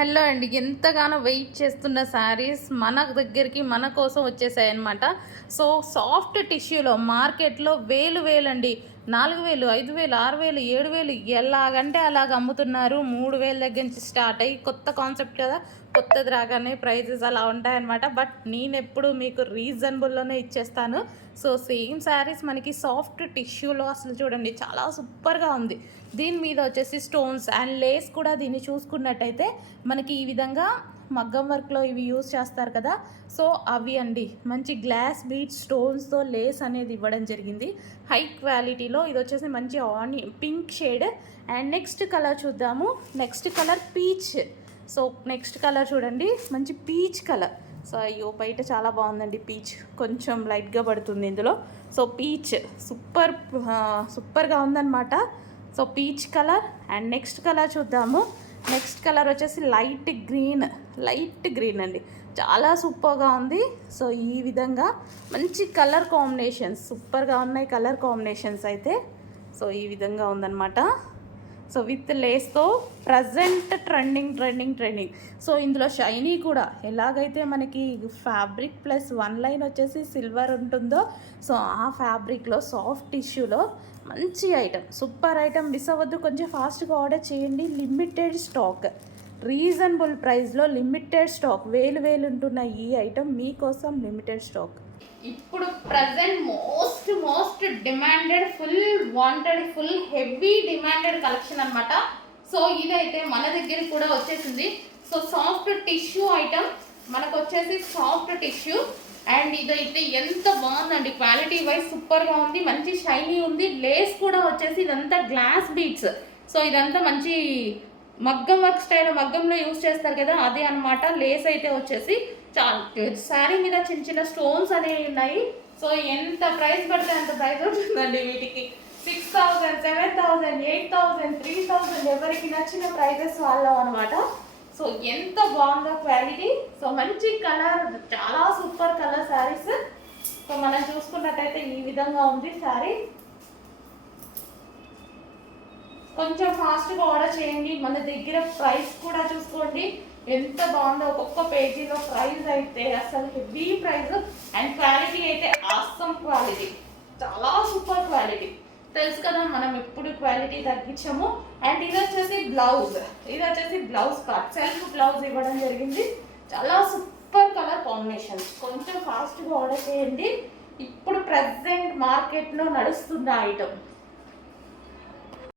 Hello అండి, ఎంతగానో wait చేస్తున్న శారీస్ మన దగ్గరికి మన కోసం వచ్చేసాయి అనమాట. సో సాఫ్ట్ టిష్యూలో మార్కెట్లో వేలండి, 4,000, 5,000, 6,000, 7,000 ఎలాగంటే అలాగ అమ్ముతున్నారు. 3,000 దగ్గర నుంచి స్టార్ట్ అయ్యి, కొత్త కాన్సెప్ట్ కదా, కొత్తది రాగానే ప్రైజెస్ అలా ఉంటాయన్నమాట. బట్ నేను ఎప్పుడు మీకు రీజనబుల్లోనే ఇచ్చేస్తాను. సో సేమ్ శారీస్ మనకి సాఫ్ట్ టిష్యూలో అసలు చూడండి చాలా సూపర్గా ఉంది. దీని మీద వచ్చేసి స్టోన్స్ అండ్ లేస్ కూడా దీన్ని చూసుకున్నట్టయితే మనకి ఈ విధంగా మగ్గం వర్క్లో ఇవి యూజ్ చేస్తారు కదా, సో అవి అండి మంచి గ్లాస్ బీట్ స్టోన్స్తో లేస్ అనేది ఇవ్వడం జరిగింది. హై క్వాలిటీలో ఇది వచ్చేసి మంచి pink shade. And next colour చూద్దాము. Next colour peach. So next colour చూడండి, మంచి పీచ్ కలర్. సో అయ్యో బయట చాలా బాగుందండి పీచ్, కొంచెం లైట్గా పడుతుంది ఇందులో. సో పీచ్ సూపర్గా ఉందన్నమాట. So peach colour. And next colour చూద్దాము. నెక్స్ట్ కలర్ వచ్చేసి లైట్ గ్రీన్ అండి, చాలా సూపర్గా ఉంది. సో ఈ విధంగా మంచి కలర్ కాంబినేషన్స్ సూపర్గా ఉన్నాయి. కలర్ కాంబినేషన్స్ అయితే సో ఈ విధంగా ఉందన్నమాట. సో విత్ లేస్తో ప్రజెంట్ ట్రెండింగ్. సో ఇందులో షైనీ కూడా ఎలాగైతే మనకి ఫ్యాబ్రిక్ ప్లస్ వన్ లైన్ వచ్చేసి సిల్వర్ ఉంటుందో, సో ఆ ఫ్యాబ్రిక్లో సాఫ్ట్ టిష్యూలో మంచి ఐటమ్, సూపర్ ఐటమ్. మిస్ అవ్వద్దు, కొంచెం ఫాస్ట్గా ఆర్డర్ చేయండి. లిమిటెడ్ స్టాక్, రీజనబుల్ ప్రైస్లో లిమిటెడ్ స్టాక్. వేలు ఉంటున్న ఈ ఐటమ్ మీకోసం లిమిటెడ్ స్టాక్. ఇప్పుడు present most demanded, full wanted, full heavy demanded collection అనమాట. సో ఇదైతే మన దగ్గర కూడా వచ్చేసింది. సో సాఫ్ట్ టిష్యూ ఐటమ్ మనకు వచ్చేసి సాఫ్ట్ టిష్యూ. అండ్ ఇదైతే ఎంత బాగుందండి, క్వాలిటీ వైజ్ సూపర్గా ఉంది, మంచి షైనీ ఉంది. లేస్ కూడా వచ్చేసి ఇదంతా గ్లాస్ బీట్స్. సో ఇదంతా మంచి మగ్గం వర్క్ స్టైల్, మగ్గంలో యూజ్ చేస్తారు కదా, అదే అనమాట. లేస్ అయితే వచ్చేసి చాలా శారీ మీద చిన్న స్టోన్స్ అనేవి ఉన్నాయి. సో ఎంత ప్రైస్ పడితే అంత ప్రైస్ ఉంటుందండి వీటికి. 6,000, 7,000, 8,000, 3,000 ఎవరికి నచ్చిన ప్రైజెస్ వాళ్ళం అనమాట. సో ఎంత బాగుందో క్వాలిటీ. సో మంచి కలర్, చాలా సూపర్ కలర్ శారీస్. సో మనం చూసుకున్నట్టయితే ఈ విధంగా ఉంది శారీ. కొంచెం ఫాస్ట్గా ఆర్డర్ చేయండి. మన దగ్గర ప్రైస్ కూడా చూసుకోండి ఎంత బాగుందో. ఒక్కొక్క పేజీలో ప్రైస్ అయితే అసలు హెవీ ప్రైస్. అండ్ క్వాలిటీ అయితే ఆసమ్ క్వాలిటీ, చాలా సూపర్ క్వాలిటీ. తెలుసు కదా మనం ఎప్పుడు క్వాలిటీ తగ్గించాము. అండ్ ఇది వచ్చేసి బ్లౌజ్ పార్ట్, సెల్ఫ్ బ్లౌజ్ ఇవ్వడం జరిగింది. చాలా సూపర్ కలర్ కాంబినేషన్. కొంచెం ఫాస్ట్గా ఆర్డర్ చేయండి. ఇప్పుడు ప్రజెంట్ మార్కెట్లో నడుస్తున్న ఐటమ్.